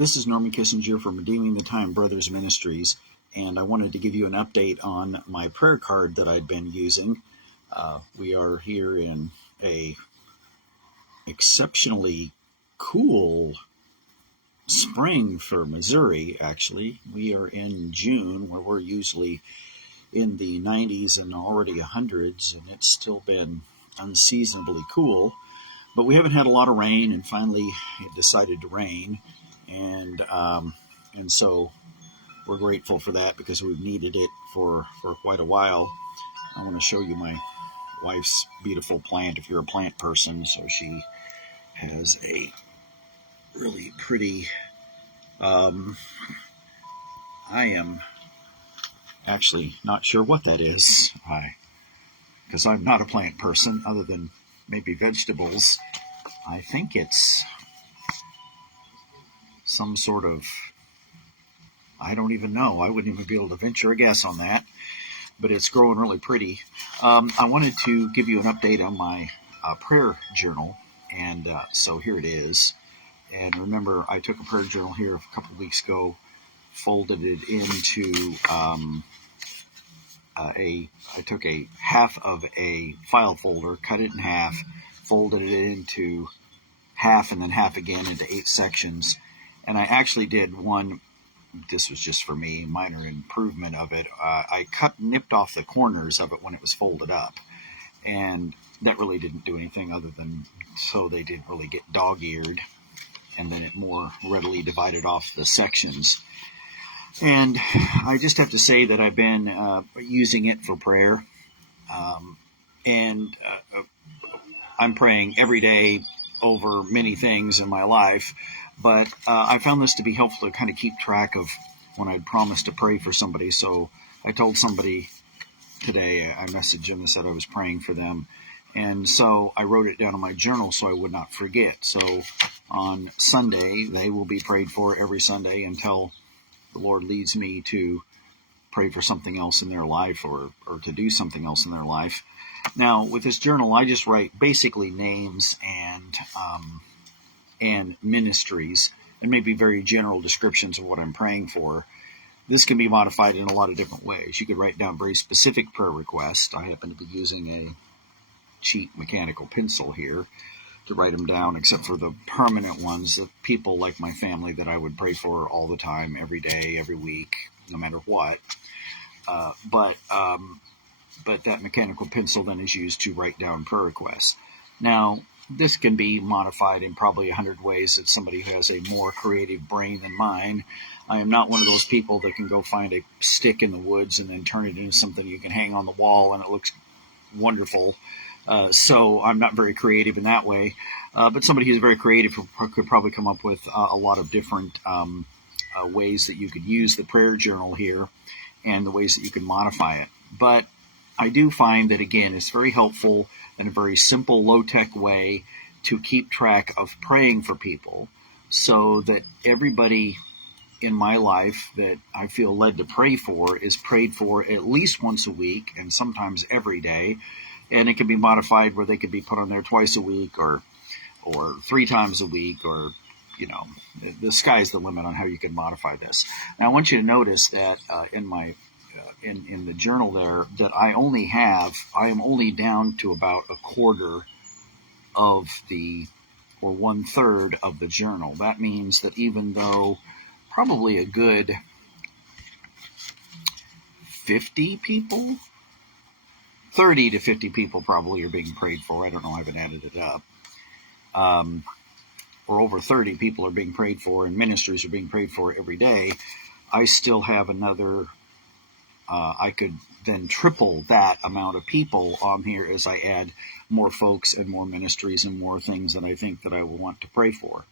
This is Norman Kissinger from Redeeming the Time Brothers Ministries, and I wanted to give you an update on my prayer card that I'd been using. We are here in a exceptionally cool spring for Missouri, actually. We are in June, where we're usually in the 90s and already 100s, and it's still been unseasonably cool. But we haven't had a lot of rain, and finally it decided to rain. And so we're grateful for that because we've needed it for quite a while. I want to show you my wife's beautiful plant if you're a plant person. So she has a really pretty, I am actually not sure what that is, because I'm not a plant person other than maybe vegetables. I think it's some sort of, I don't even know. I wouldn't even be able to venture a guess on that, but it's growing really pretty. I wanted to give you an update on my prayer journal, and so here it is. And remember, I took a prayer journal here a couple of weeks ago, folded it into I took a half of a file folder, cut it in half, folded it into half and then half again into 8 sections. And I actually did one, this was just for me, minor improvement of it. I nipped off the corners of it when it was folded up. And that really didn't do anything other than so they didn't really get dog-eared. And then it more readily divided off the sections. And I just have to say that I've been using it for prayer. And I'm praying every day over many things in my life. But I found this to be helpful to kind of keep track of when I'd promised to pray for somebody. So I told somebody today, I messaged them and said I was praying for them. And so I wrote it down in my journal so I would not forget. So on Sunday, they will be prayed for every Sunday until the Lord leads me to pray for something else in their life or to do something else in their life. Now, with this journal, I just write basically names and ministries, and maybe very general descriptions of what I'm praying for. This can be modified in a lot of different ways. You could write down very specific prayer requests. I happen to be using a cheap mechanical pencil here to write them down, except for the permanent ones, that people like my family that I would pray for all the time, every day, every week, no matter what. But that mechanical pencil then is used to write down prayer requests. Now, this can be modified in probably 100 ways that somebody who has a more creative brain than mine. I am not one of those people that can go find a stick in the woods and then turn it into something you can hang on the wall and it looks wonderful. So I'm not very creative in that way. But somebody who's very creative could probably come up with a lot of different ways that you could use the prayer journal here and the ways that you can modify it. But I do find that, again, it's very helpful in a very simple, low-tech way to keep track of praying for people so that everybody in my life that I feel led to pray for is prayed for at least once a week and sometimes every day. And it can be modified where they could be put on there twice a week or 3 times a week, or, you know, the sky's the limit on how you can modify this. Now, I want you to notice that in my in the journal there that I am only down to about a quarter of or 1/3 of the journal. That means that even though probably a good 50 people, 30 to 50 people probably are being prayed for. I don't know, I haven't added it up. Or over 30 people are being prayed for, and ministries are being prayed for every day. I still have another, I could then triple that amount of people on here as I add more folks and more ministries and more things that I think that I will want to pray for.